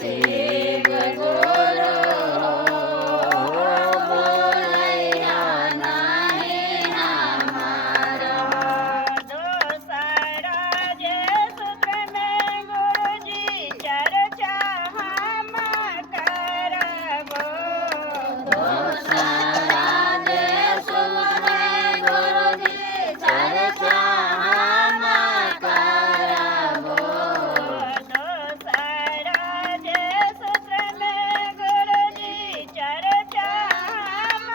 शिव गुरु बोलैया नहीं हमारा। दूसरा जे सूत्र में गुरु जी चर्चा हम करबो। दूसरा जे सूत्र में गुरु जी चर्चा हम करबो। दूसरा जे सूत्र में गुरु जी चर्चा हम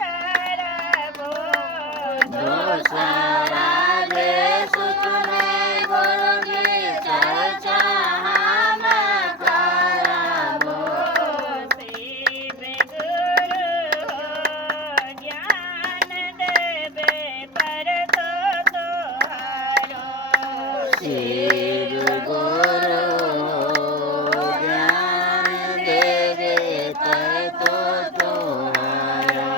करबो। दूसरा जे सूत्र में गुरु जी चर्चा हम करबो। शिव गुरु ज्ञान देवे पर तोहारो। शिव गुरु ज्ञान देवे तय तो तुम्हारा।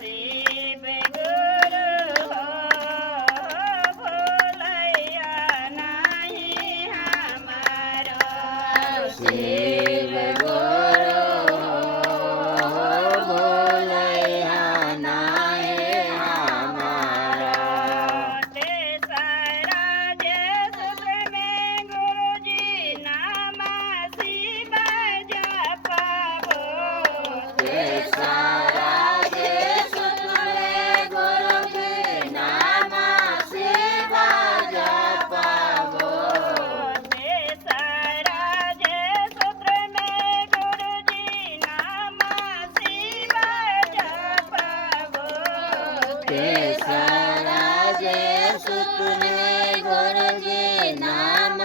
शिव गुरु भोलैया नहीं हमारो। शिव गुरु बोलैया नाही हमारा। तेसरा जे सूत्र में गुरु जी नाम शिव जपबो। तेसरा जे सूत्र में गुरु जी नाम शिव जपबो। तेसरा जे सूत्र में गुरु जी नाम शिव जपबो। तेसरा जे सूत्र में गुरु जी नाम